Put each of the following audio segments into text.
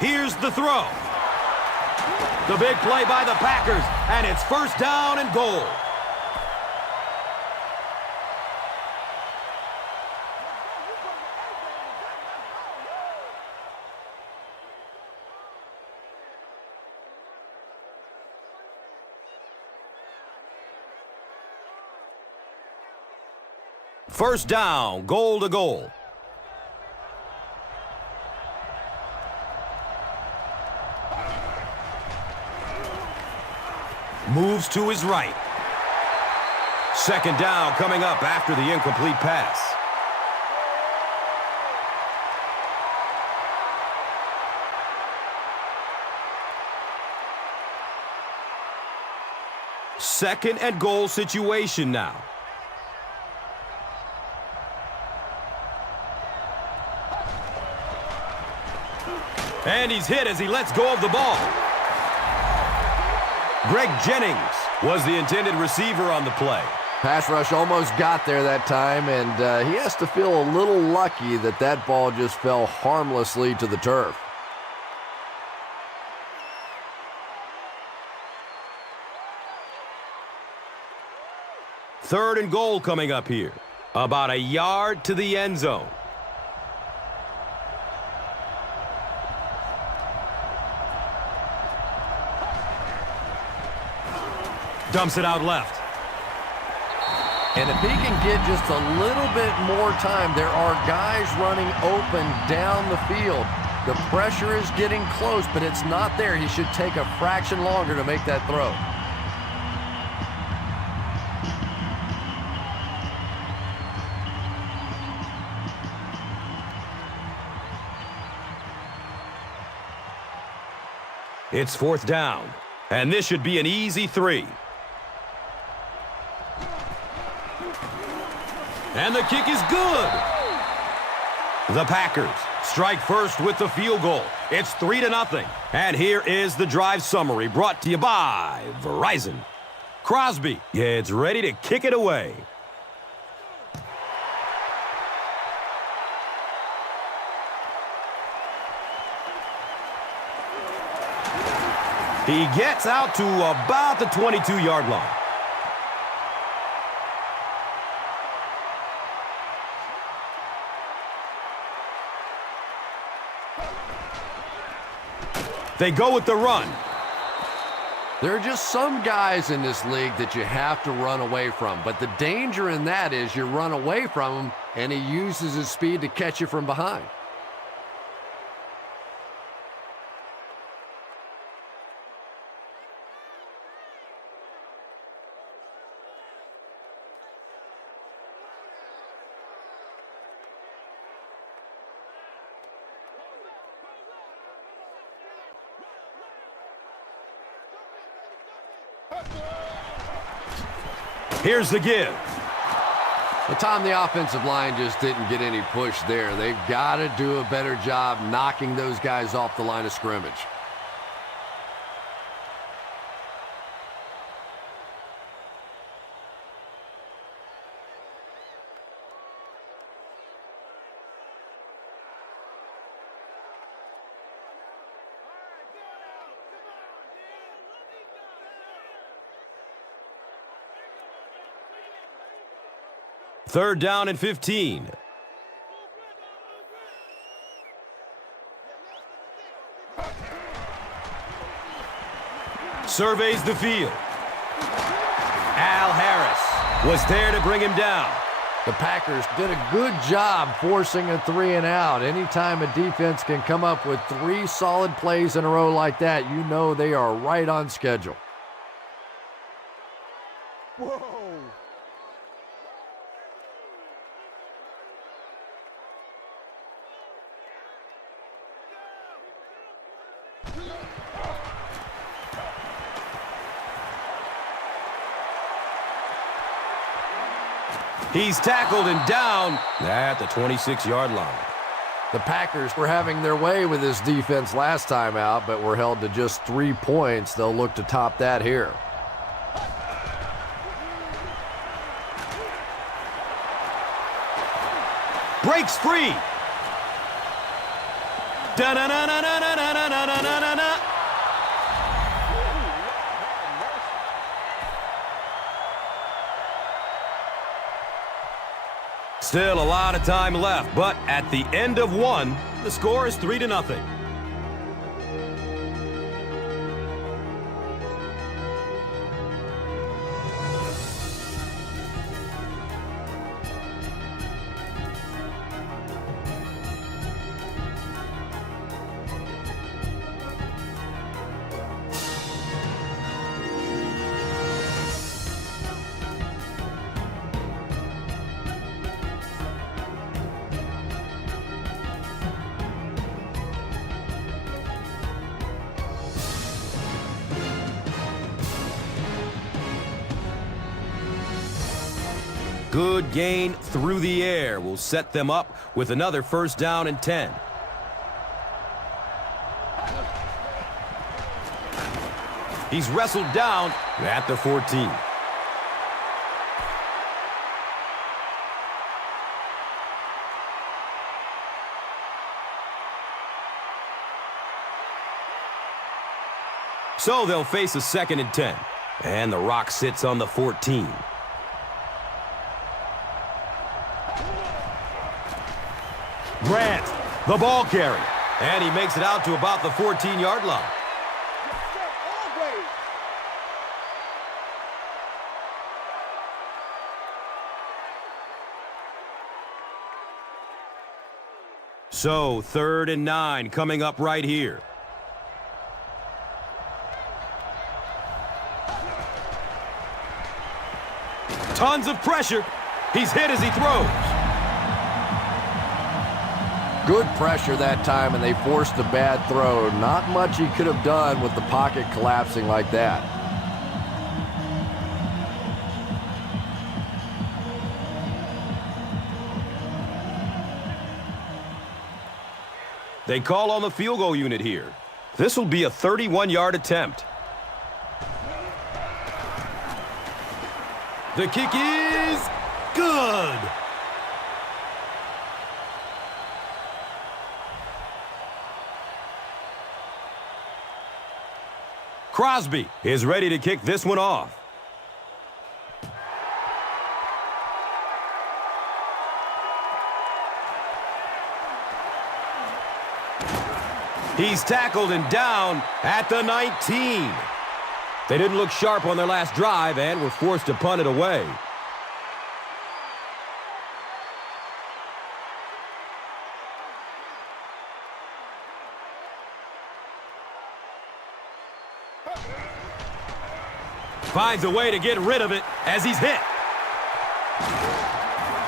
Here's the throw. The big play by the Packers, and it's first down and goal. First down, goal to goal. Moves to his right. Second down coming up after the incomplete pass. Second and goal situation now. And he's hit as he lets go of the ball. Greg Jennings was the intended receiver on the play. Pass rush almost got there that time, and he has to feel a little lucky that that ball just fell harmlessly to the turf. Third and goal coming up here. About a yard to the end zone. Dumps it out left. And if he can get just a little bit more time, there are guys running open down the field. The pressure is getting close, but it's not there. He should take a fraction longer to make that throw. It's fourth down, and this should be an easy 3. And the kick is good. The Packers strike first with the field goal. It's 3-0. And here is the drive summary brought to you by Verizon. Crosby gets ready to kick it away. He gets out to about the 22-yard line. They go with the run. There are just some guys in this league that you have to run away from. But the danger in that is you run away from him, and he uses his speed to catch you from behind. Here's the give. Well, Tom, the offensive line just didn't get any push there. They've got to do a better job knocking those guys off the line of scrimmage. Third down and 15. Surveys the field. Al Harris was there to bring him down. The Packers did a good job forcing a 3-and-out. Anytime a defense can come up with 3 solid plays in a row like that, you know they are right on schedule. Whoa. He's tackled and down at the 26-yard line. The Packers were having their way with this defense last time out, but were held to just 3 points. They'll look to top that here. breaks free. Da-na-na-na-na-na-na-na-na-na-na-na. Still a lot of time left, but at the end of one, the score is 3-0. Good gain through the air will set them up with another first down and 10. He's wrestled down at the 14. So they'll face a 2nd and 10. And the rock sits on the 14. Grant, the ball carrier, and he makes it out to about the 14-yard line. So 3rd and 9 coming up right here. Tons of pressure. He's hit as he throws. Good pressure that time, and they forced the bad throw. Not much he could have done with the pocket collapsing like that. They call on the field goal unit here. This will be a 31-yard attempt. The kick is good. Crosby is ready to kick this one off. He's tackled and down at the 19. They didn't look sharp on their last drive and were forced to punt it away. Finds a way to get rid of it as he's hit.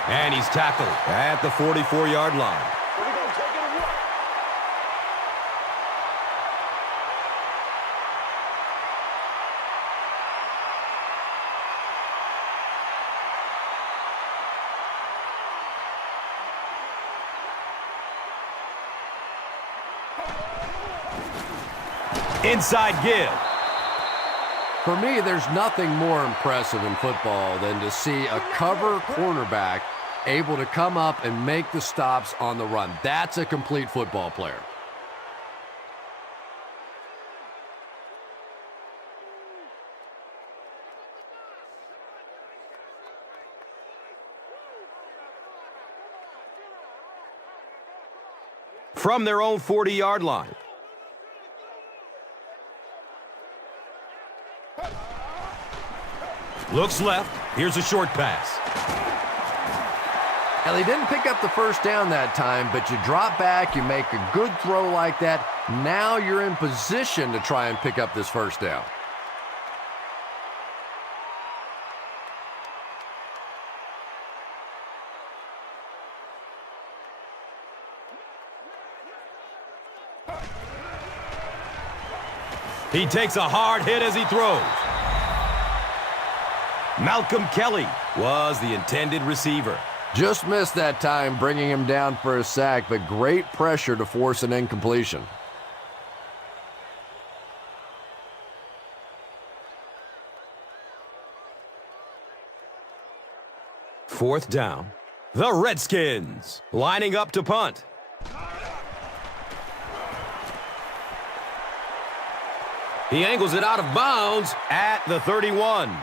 And he's tackled at the 44-yard line. Inside give. For me, there's nothing more impressive in football than to see a cover cornerback able to come up and make the stops on the run. That's a complete football player. From their own 40-yard line. Looks left. Here's a short pass. Now, they didn't pick up the first down that time, but you drop back, you make a good throw like that. Now you're in position to try and pick up this first down. He takes a hard hit as he throws. Malcolm Kelly was the intended receiver. Just missed that time, bringing him down for a sack, but great pressure to force an incompletion. Fourth down, The Redskins lining up to punt. He angles it out of bounds at the 31.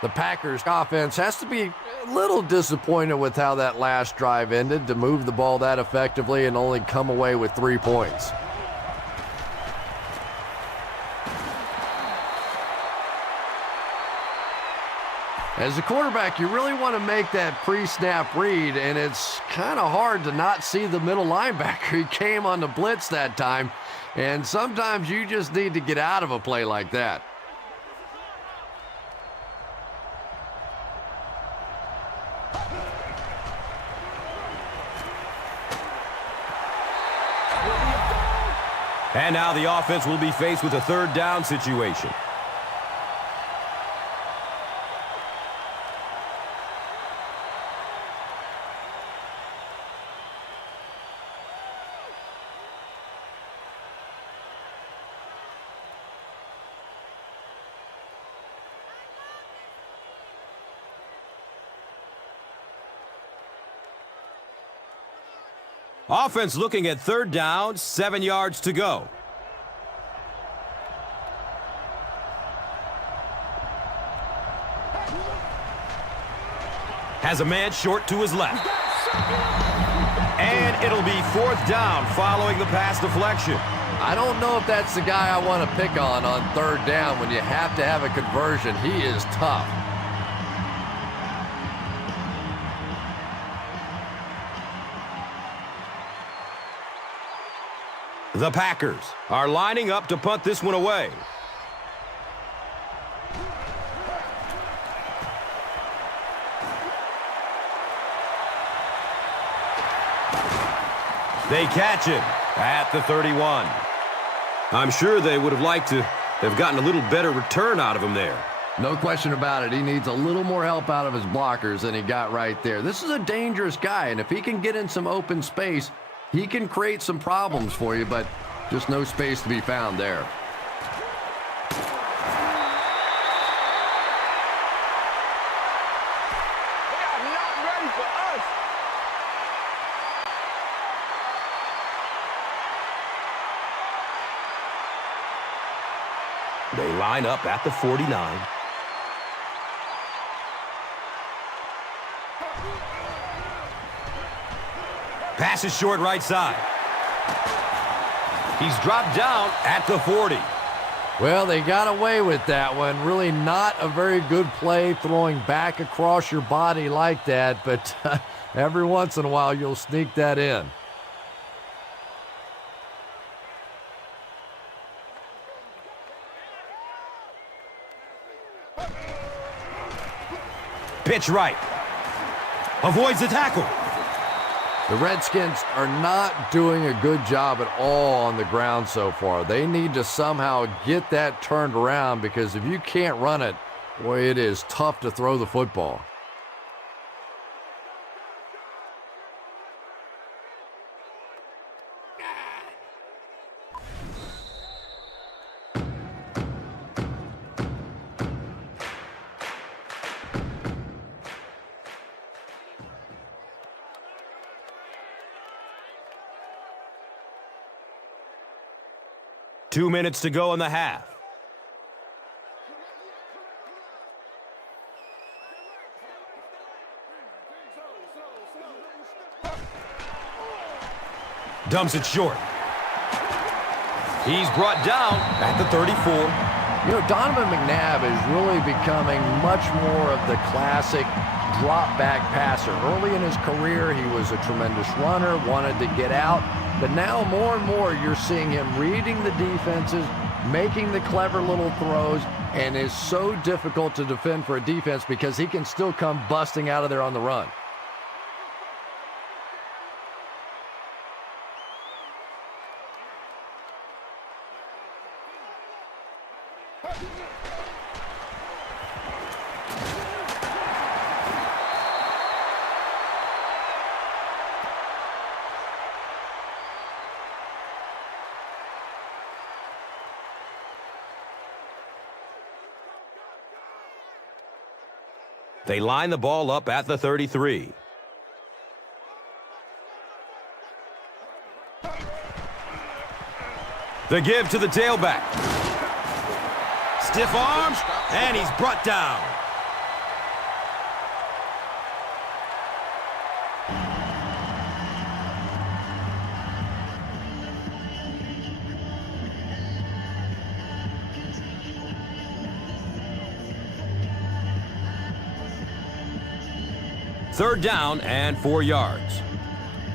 The Packers offense has to be a little disappointed with how that last drive ended to move the ball that effectively and only come away with 3 points. As a quarterback, you really want to make that pre-snap read, and it's kind of hard to not see the middle linebacker. He came on the blitz that time, and sometimes you just need to get out of a play like that. And now the offense will be faced with a third down situation. Offense looking at third down, 7 yards to go. Has a man short to his left. And it'll be fourth down following the pass deflection. I don't know if that's the guy I want to pick on third down when you have to have a conversion. He is tough. The Packers are lining up to punt this one away. They catch him at the 31. I'm sure they would have liked to have gotten a little better return out of him there. No question about it. He needs a little more help out of his blockers than he got right there. This is a dangerous guy, and if he can get in some open space, he can create some problems for you, but just no space to be found there. They are not ready for us. They line up at the 49. Pass is short right side. He's dropped down at the 40. Well, they got away with that one. Really not a very good play throwing back across your body like that, but every once in a while you'll sneak that in. Pitch right. Avoids the tackle. The Redskins are not doing a good job at all on the ground so far. They need to somehow get that turned around because if you can't run it, boy, it is tough to throw the football. Two minutes to go in the half. Dumps it short. He's brought down at the 34. You know, Donovan McNabb is really becoming much more of the classic drop-back passer. Early in his career, he was a tremendous runner, wanted to get out. But now more and more you're seeing him reading the defenses, making the clever little throws, and is so difficult to defend for a defense because he can still come busting out of there on the run. They line the ball up at the 33. The give to the tailback. Stiff arm, and he's brought down. Third down and 4 yards.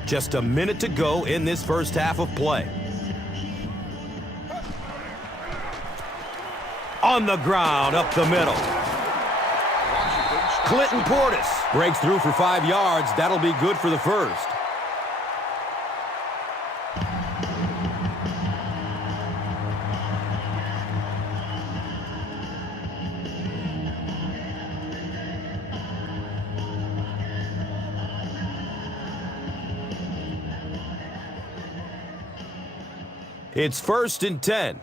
Just a minute to go in this first half of play. On the ground, up the middle. Clinton Portis breaks through for 5 yards. That'll be good for the first. It's 1st and 10.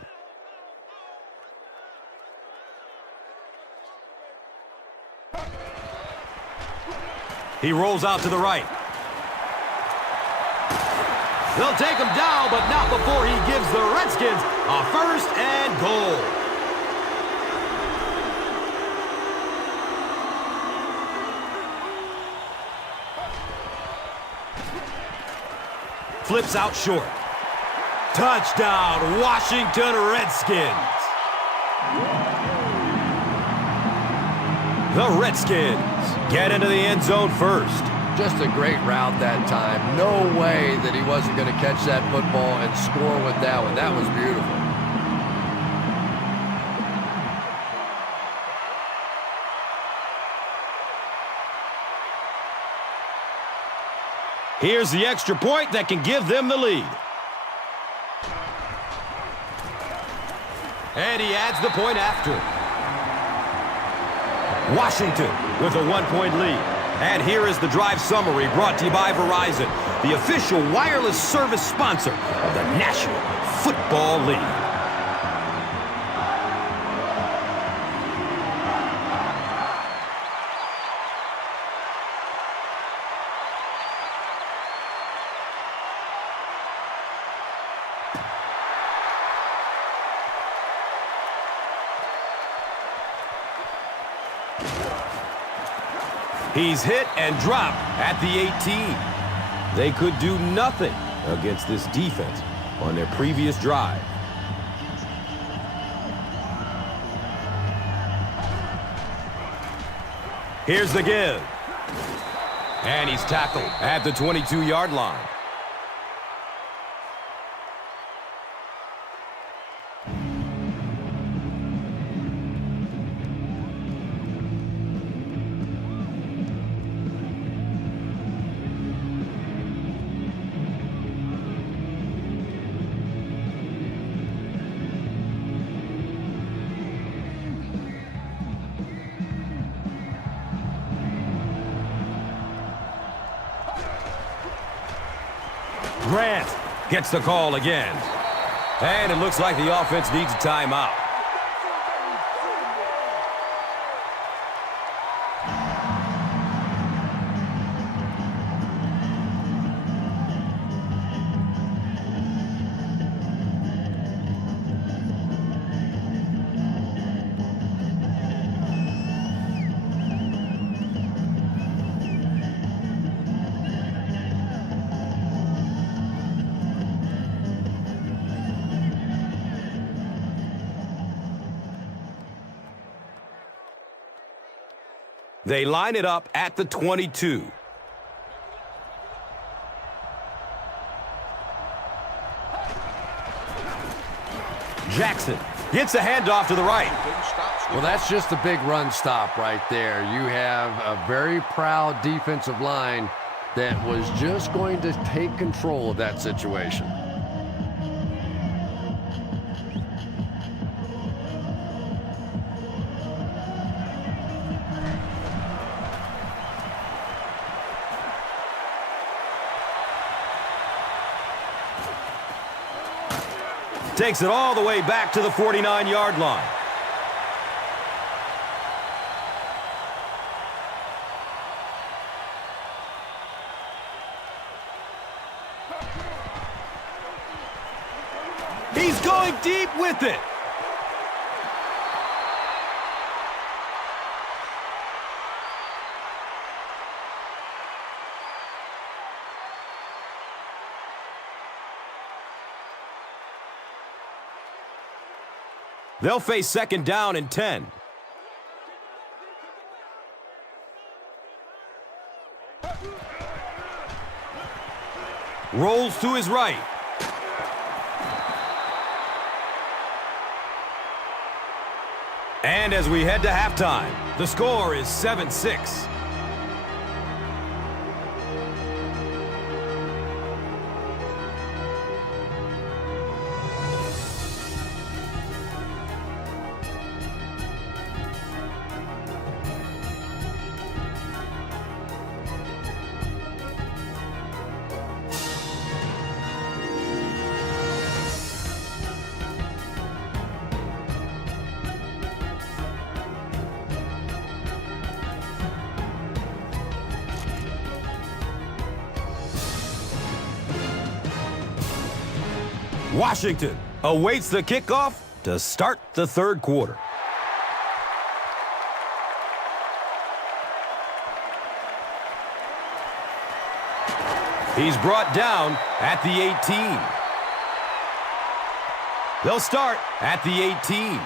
He rolls out to the right. They'll take him down, but not before he gives the Redskins a 1st and goal. Flips out short. Touchdown, Washington Redskins. The Redskins get into the end zone first. Just a great route that time. No way that he wasn't going to catch that football and score with that one. That was beautiful. Here's the extra point that can give them the lead. And he adds the point after. Washington with a 1-point lead. And here is the drive summary brought to you by Verizon, the official wireless service sponsor of the National Football League. He's hit and dropped at the 18. They could do nothing against this defense on their previous drive. Here's the give. And he's tackled at the 22-yard line. Grant gets the call again. And it looks like the offense needs a timeout. They line it up at the 22. Jackson gets a handoff to the right. Well, that's just a big run stop right there. You have a very proud defensive line that was just going to take control of that situation. Takes it all the way back to the 49-yard line. He He's going deep with it. They'll face second down and 10. Rolls to his right. And as we head to halftime, the score is 7-6. Washington awaits the kickoff to start the third quarter. He's brought down at the 18. They'll start at the 18.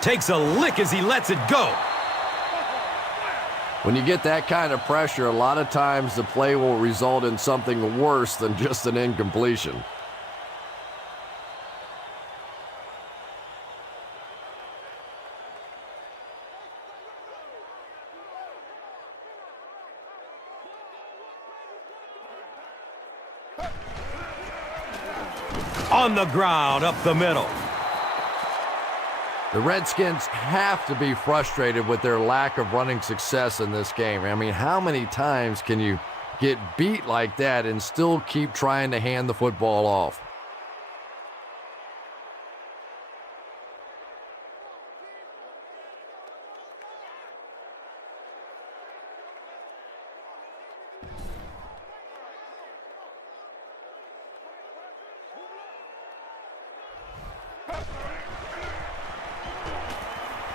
Takes a lick as he lets it go. When you get that kind of pressure, a lot of times the play will result in something worse than just an incompletion. On the ground, up the middle. The Redskins have to be frustrated with their lack of running success in this game. I mean, how many times can you get beat like that and still keep trying to hand the football off?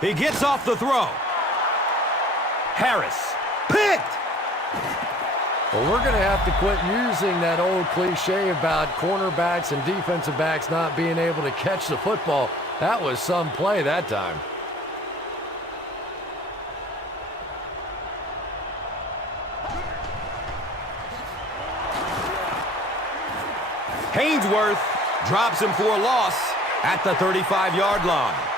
He gets off the throw. Harris, picked! Well, we're going to have to quit using that old cliche about cornerbacks and defensive backs not being able to catch the football. That was some play that time. Haynesworth drops him for a loss at the 35-yard line.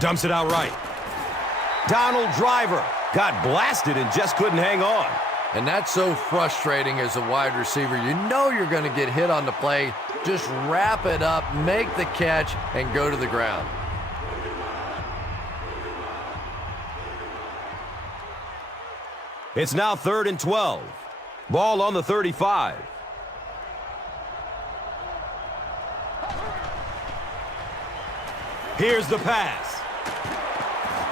Dumps it out right. Donald Driver got blasted and just couldn't hang on. And that's so frustrating as a wide receiver. You know you're going to get hit on the play. Just wrap it up, make the catch, and go to the ground. It's now 3rd and 12. Ball on the 35. Here's the pass.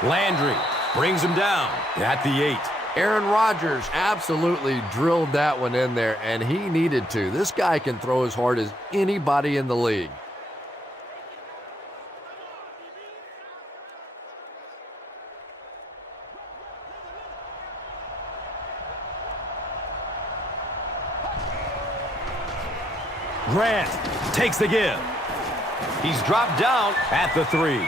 Landry brings him down at the 8. Aaron Rodgers absolutely drilled that one in there, and he needed to. This guy can throw as hard as anybody in the league. Grant takes the give. He's dropped down at the 3.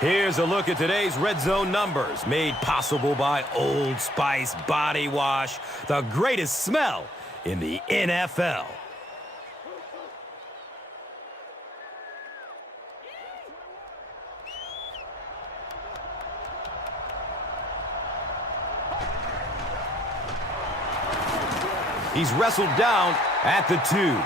Here's a look at today's red zone numbers, made possible by Old Spice Body Wash, the greatest smell in the NFL. He's wrestled down at the 2.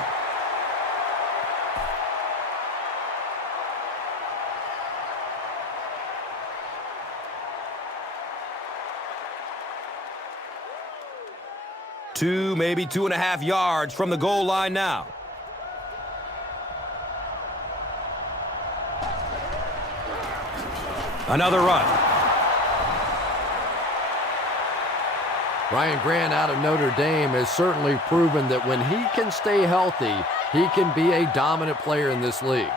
Two, maybe 2.5 yards from the goal line now. Another run. Ryan Grant out of Notre Dame has certainly proven that when he can stay healthy, he can be a dominant player in this league.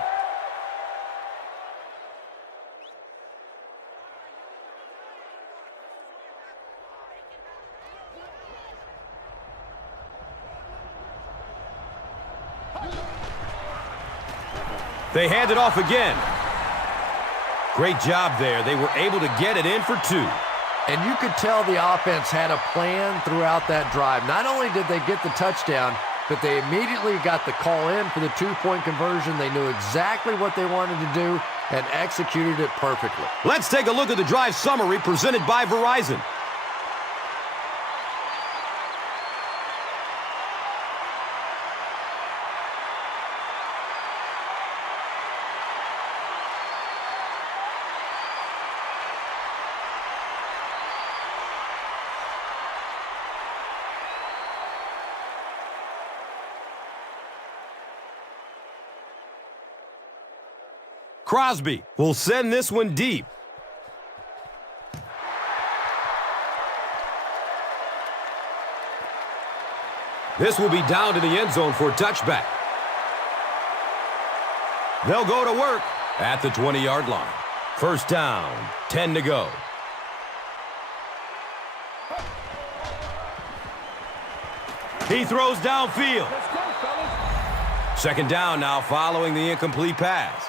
They hand it off again. Great job there. They were able to get it in for 2. And you could tell the offense had a plan throughout that drive. Not only did they get the touchdown, but they immediately got the call in for the 2-point conversion. They knew exactly what they wanted to do and executed it perfectly. Let's take a look at the drive summary presented by Verizon. Crosby will send this one deep. This will be down to the end zone for a touchback. They'll go to work at the 20-yard line. First down, 10 to go. He throws downfield. Let's go, fellas. Second down now following the incomplete pass.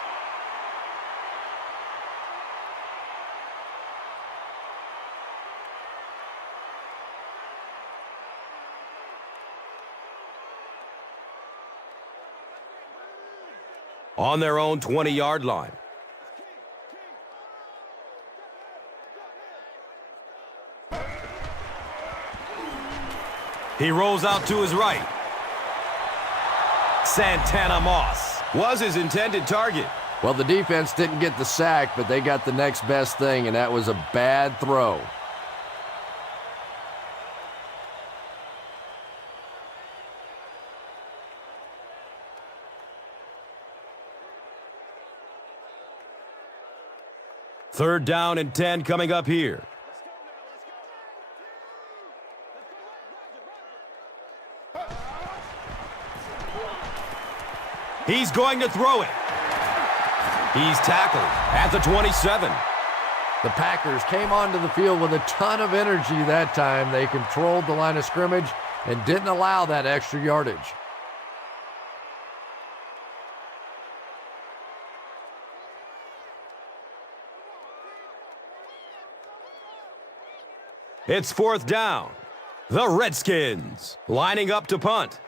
On their own 20-yard line. He rolls out to his right. Santana Moss was his intended target. Well, the defense didn't get the sack, but they got the next best thing, and that was a bad throw. Third down and 10 coming up here. He's going to throw it. He's tackled at the 27. The Packers came onto the field with a ton of energy that time. They controlled the line of scrimmage and didn't allow that extra yardage. It's fourth down. The Redskins lining up to punt.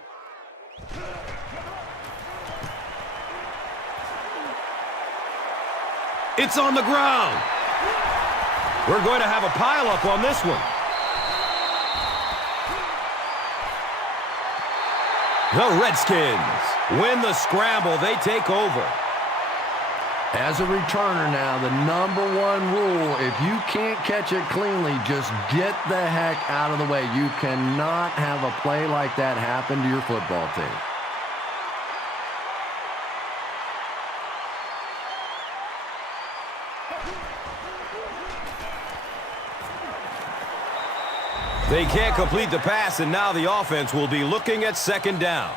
It's on the ground. We're going to have a pileup on this one. The Redskins win the scramble. They take over. As a returner now, the #1 rule, if you can't catch it cleanly, just get the heck out of the way. You cannot have a play like that happen to your football team. They can't complete the pass, and now the offense will be looking at second down.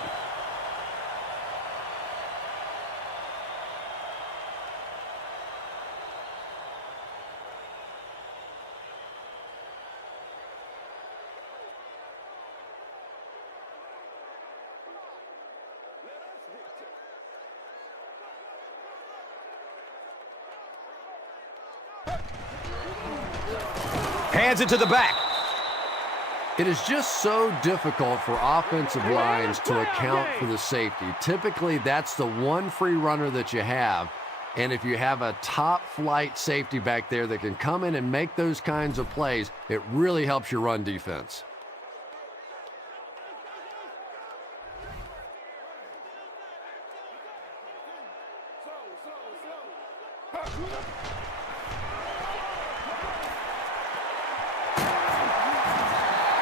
Hands it to the back. It is just so difficult for offensive lines to account for the safety. Typically, that's the one free runner that you have. And if you have a top-flight safety back there that can come in and make those kinds of plays, it really helps your run defense.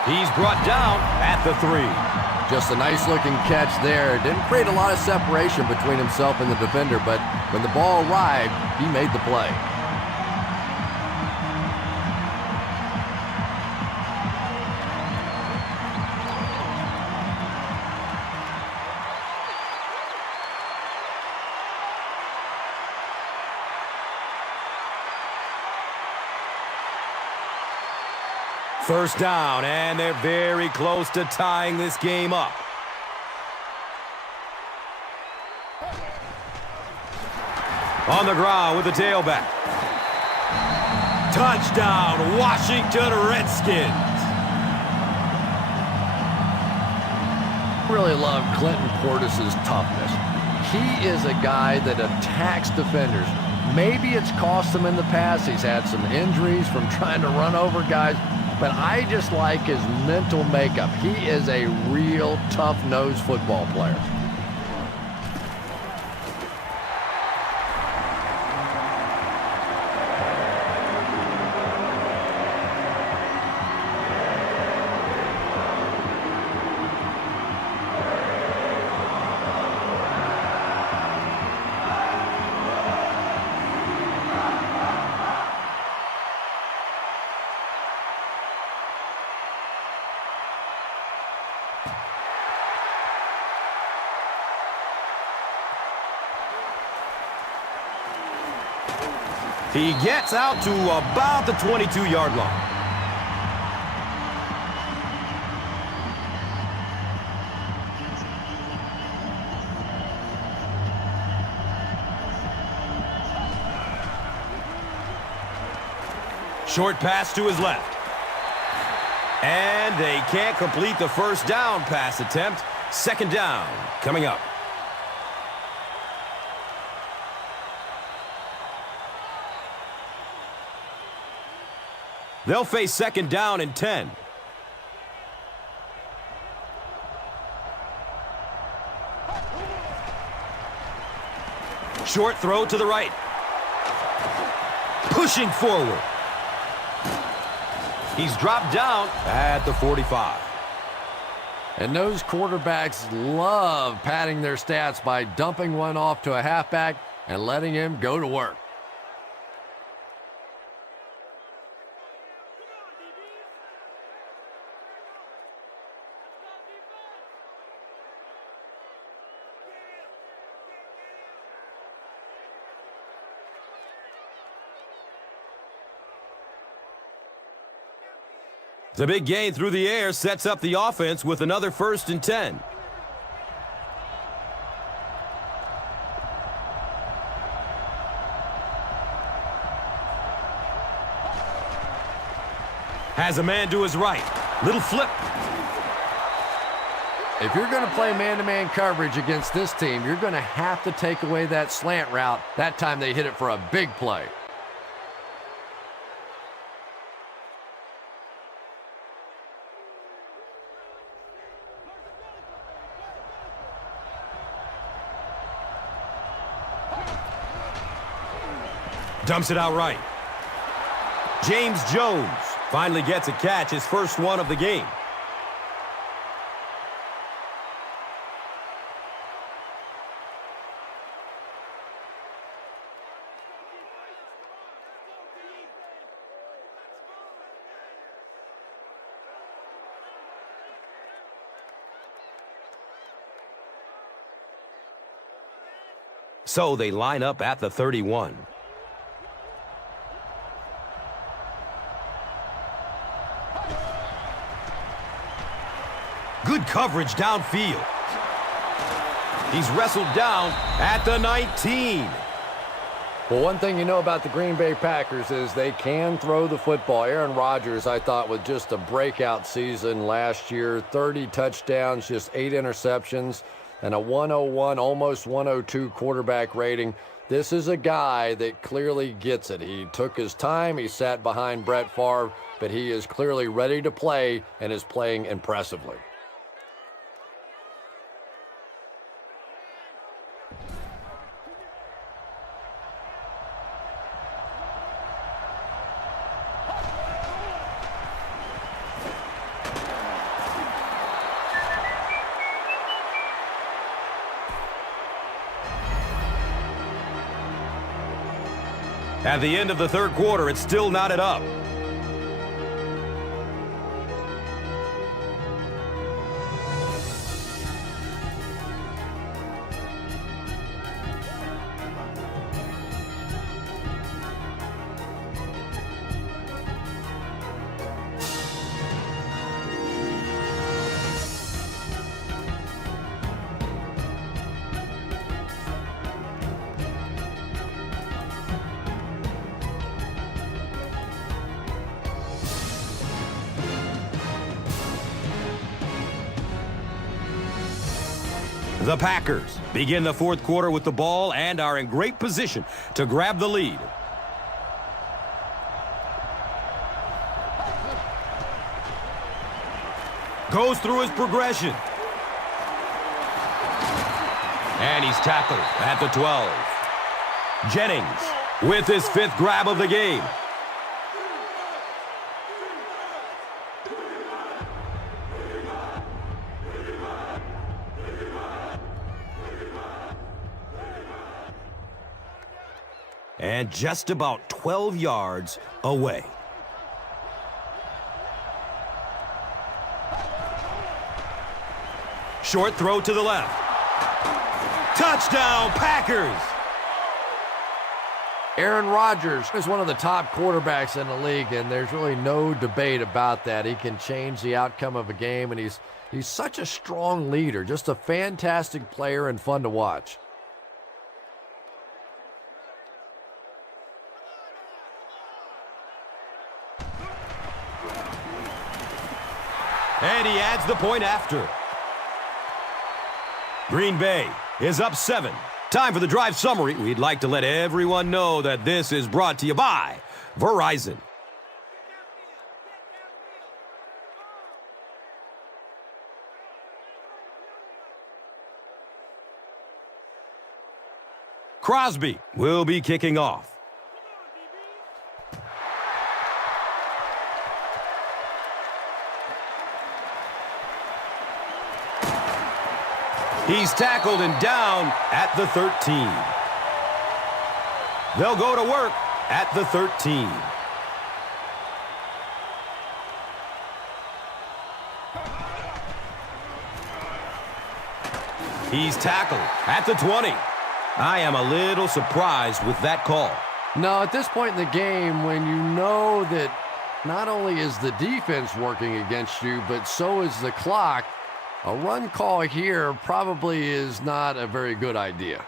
He's brought down at the 3. Just a nice-looking catch there. Didn't create a lot of separation between himself and the defender, but when the ball arrived, he made the play. First down, and they're very close to tying this game up. On the ground with the tailback. Touchdown, Washington Redskins. Really love Clinton Portis's toughness. He is a guy that attacks defenders. Maybe it's cost him in the past. He's had some injuries from trying to run over guys. But I just like his mental makeup. He is a real tough-nosed football player. He gets out to about the 22-yard line. Short pass to his left. And they can't complete the first down pass attempt. Second down coming up. They'll face second down and 10. Short throw to the right. Pushing forward. He's dropped down at the 45. And those quarterbacks love padding their stats by dumping one off to a halfback and letting him go to work. The big gain through the air sets up the offense with another 1st and 10. Has a man to his right. Little flip. If you're going to play man-to-man coverage against this team, you're going to have to take away that slant route. That time they hit it for a big play. Dumps it out right. James Jones finally gets a catch, his first one of the game. So they line up at the 31. Good coverage downfield. He's wrestled down at the 19. Well, one thing you know about the Green Bay Packers is they can throw the football. Aaron Rodgers, I thought, with just a breakout season last year. 30 touchdowns, just 8 interceptions, and a 101, almost 102 quarterback rating. This is a guy that clearly gets it. He took his time. He sat behind Brett Favre, but he is clearly ready to play and is playing impressively. At the end of the third quarter, it's still knotted up. The Packers begin the fourth quarter with the ball and are in great position to grab the lead. Goes through his progression. And he's tackled at the 12. Jennings with his fifth grab of the game. And just about 12 yards away. Short throw to the left. Touchdown, Packers! Aaron Rodgers is one of the top quarterbacks in the league, and there's really no debate about that. He can change the outcome of a game, and he's such a strong leader, just a fantastic player and fun to watch. And he adds the point after. Green Bay is up 7. Time for the drive summary. We'd like to let everyone know that this is brought to you by Verizon. Crosby will be kicking off. He's tackled and down at the 13. They'll go to work at the 13. He's tackled at the 20. I am a little surprised with that call. No, at this point in the game, when you know that not only is the defense working against you, but so is the clock, a run call here probably is not a very good idea.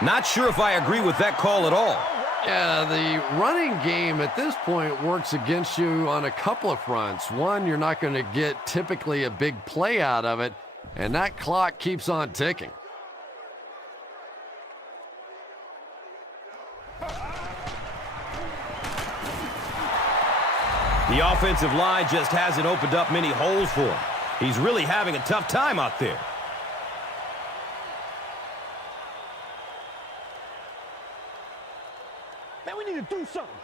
Not sure if I agree with that call at all. Yeah, the running game at this point works against you on a couple of fronts. One, you're not going to get typically a big play out of it, and that clock keeps on ticking. The offensive line just hasn't opened up many holes for him. He's really having a tough time out there. Man, we need to do something.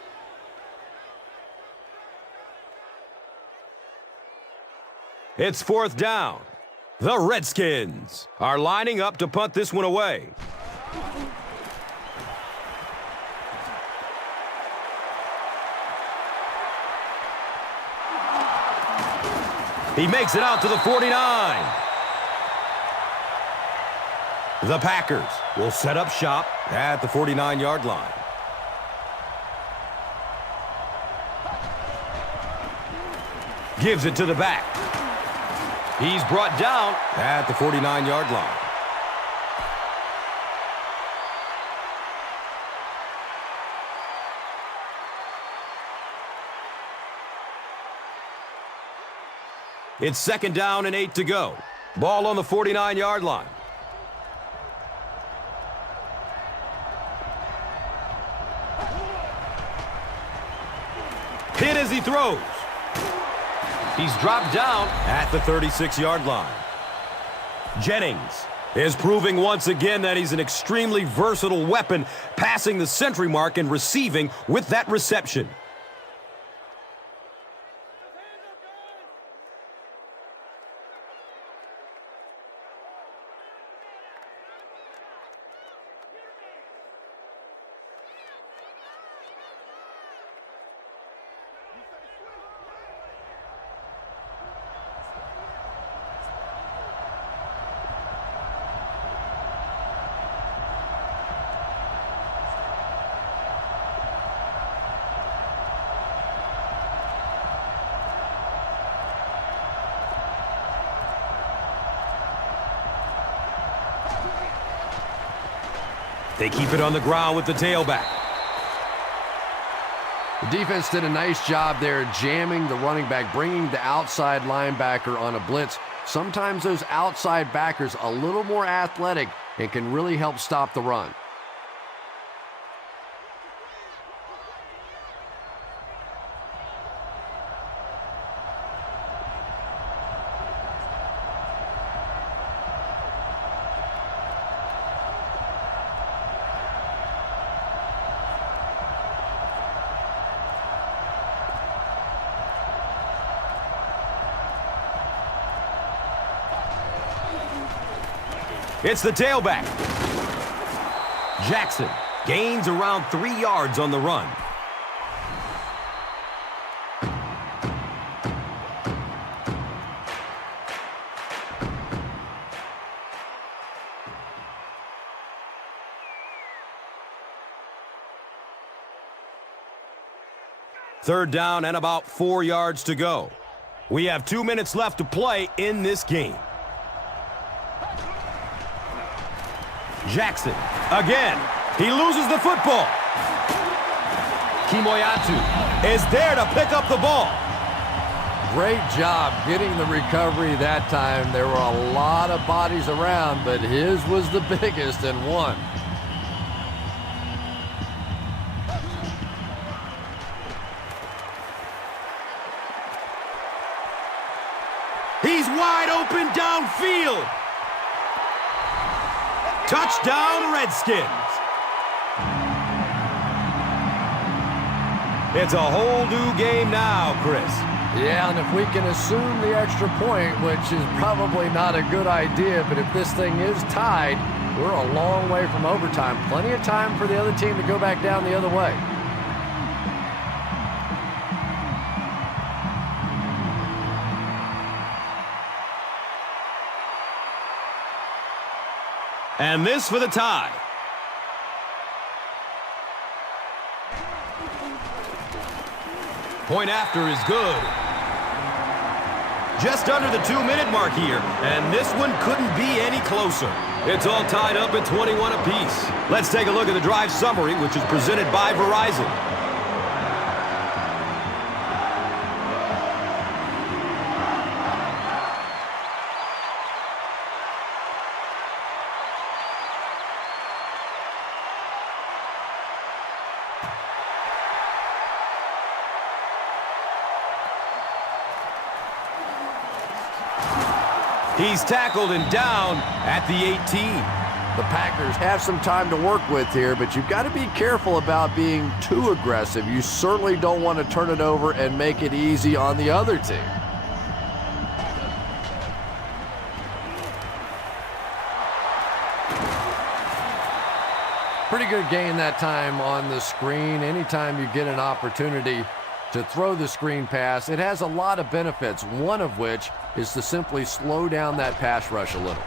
It's fourth down. The Redskins are lining up to punt this one away. He makes it out to the 49. The Packers will set up shop at the 49-yard line. Gives it to the back. He's brought down at the 49-yard line. It's second down and 8 to go. Ball on the 49-yard line. Hit as he throws. He's dropped down at the 36-yard line. Jennings is proving once again that he's an extremely versatile weapon, passing the century mark and receiving with that reception. They keep it on the ground with the tailback. The defense did a nice job there jamming the running back, bringing the outside linebacker on a blitz. Sometimes those outside backers a little more athletic and can really help stop the run. It's the tailback. Jackson gains around 3 yards on the run. Third down and about 4 yards to go. We have 2 minutes left to play in this game. Jackson, again, he loses the football. Kimoyatu is there to pick up the ball. Great job getting the recovery that time. There were a lot of bodies around, but his was the biggest and won. He's wide open downfield. Touchdown, Redskins. It's a whole new game now, Chris. Yeah, and if we can assume the extra point, which is probably not a good idea, but if this thing is tied, we're a long way from overtime. Plenty of time for the other team to go back down the other way. And this for the tie. Point after is good. Just under the 2-minute mark here, and this one couldn't be any closer. It's all tied up at 21 apiece. Let's take a look at the drive summary, which is presented by Verizon. He's tackled and down at the 18. The Packers have some time to work with here, but you've got to be careful about being too aggressive. You certainly don't want to turn it over and make it easy on the other team. Pretty good gain that time on the screen. Anytime you get an opportunity to throw the screen pass, it has a lot of benefits, one of which is to simply slow down that pass rush a little.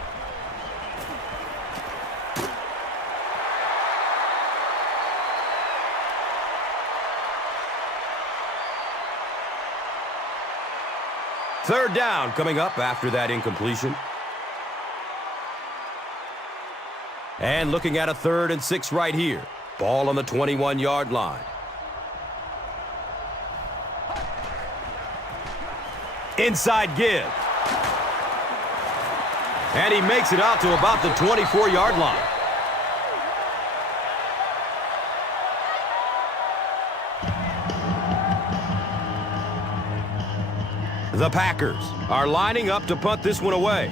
Third down coming up after that incompletion. And looking at a 3rd and 6 right here. Ball on the 21-yard line. Inside give. And he makes it out to about the 24-yard line. The Packers are lining up to punt this one away.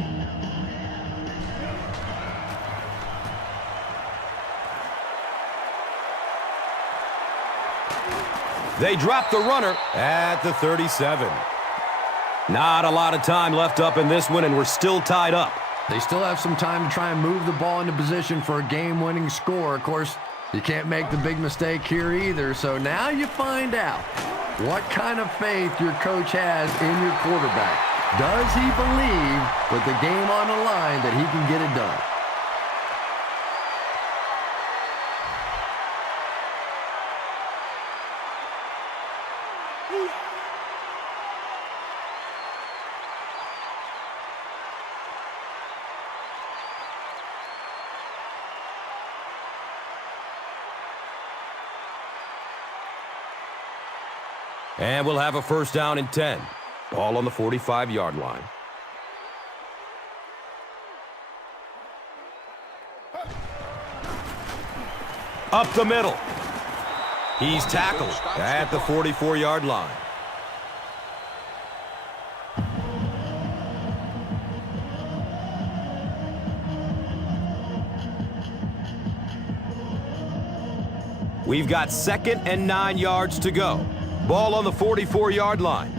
They drop the runner at the 37. Not a lot of time left up in this one, and we're still tied up. They still have some time to try and move the ball into position for a game-winning score. Of course, you can't make the big mistake here either, so now you find out what kind of faith your coach has in your quarterback. Does he believe, with the game on the line, that he can get it done? And we'll have a first down and 10. Ball on the 45-yard line. Up the middle. He's tackled at the 44-yard line. We've got 2nd and 9 yards to go. Ball on the 44-yard line.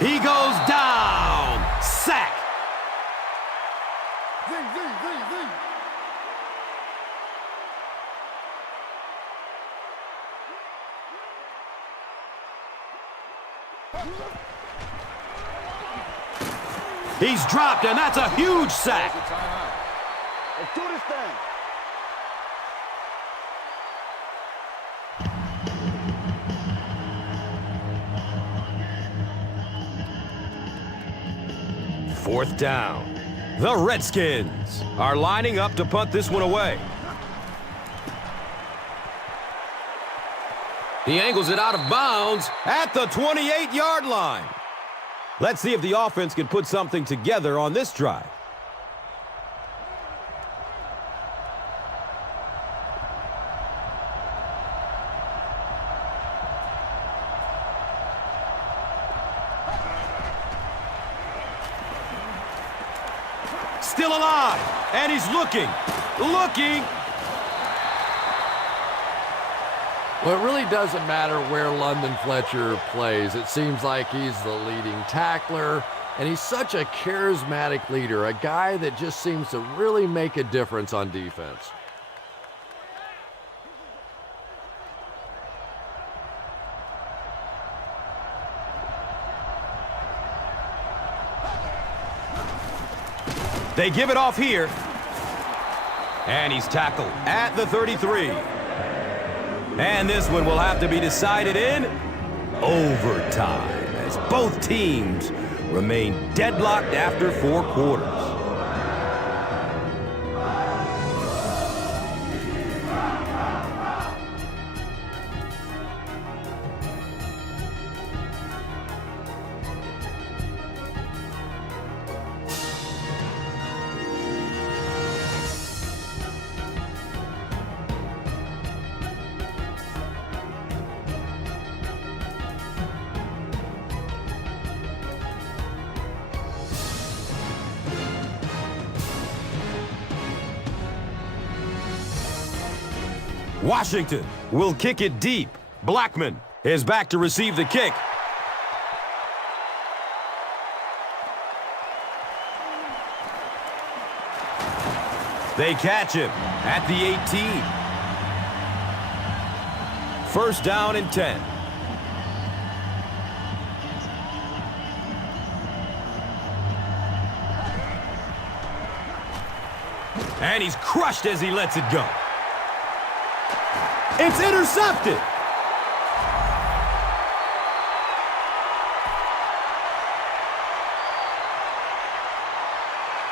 He goes down. Sack. He's dropped, and that's a huge sack. Let's do this thing. Fourth down. The Redskins are lining up to punt this one away. He angles it out of bounds at the 28-yard line. Let's see if the offense can put something together on this drive. Still alive, and he's looking. Well, it really doesn't matter where London Fletcher plays. It seems like he's the leading tackler, and he's such a charismatic leader, a guy that just seems to really make a difference on defense. They give it off here. And he's tackled at the 33. And this one will have to be decided in overtime as both teams remain deadlocked after 4 quarters. Washington will kick it deep. Blackman is back to receive the kick. They catch him at the 18. First down and 10. And he's crushed as he lets it go. It's intercepted.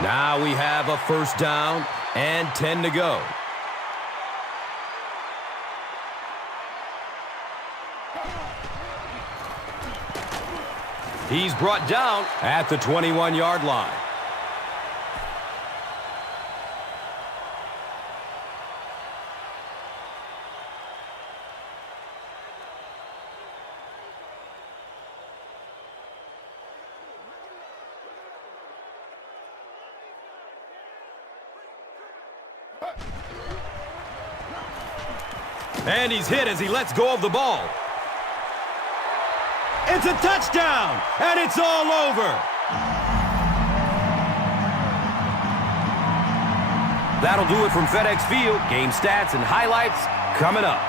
Now we have a first down and 10 to go. He's brought down at the 21-yard line. And he's hit as he lets go of the ball. It's a touchdown, and it's all over. That'll do it from FedEx Field. Game stats and highlights coming up.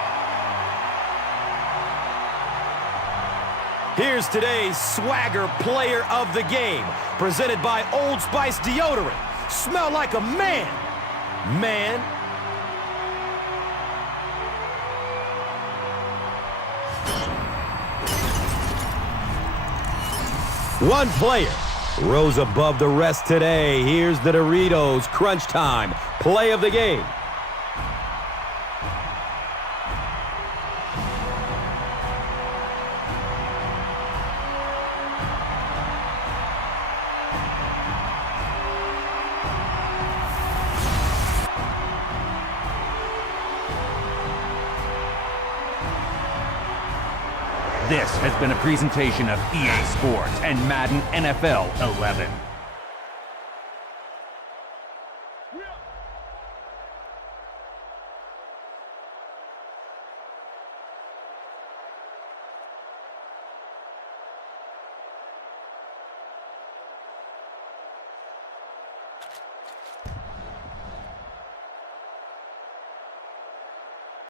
Here's today's Swagger Player of the Game, presented by Old Spice Deodorant. Smell like a man. Man. One player rose above the rest today. Here's the Doritos Crunch Time Play of the Game. This has been a presentation of EA Sports and Madden NFL 11.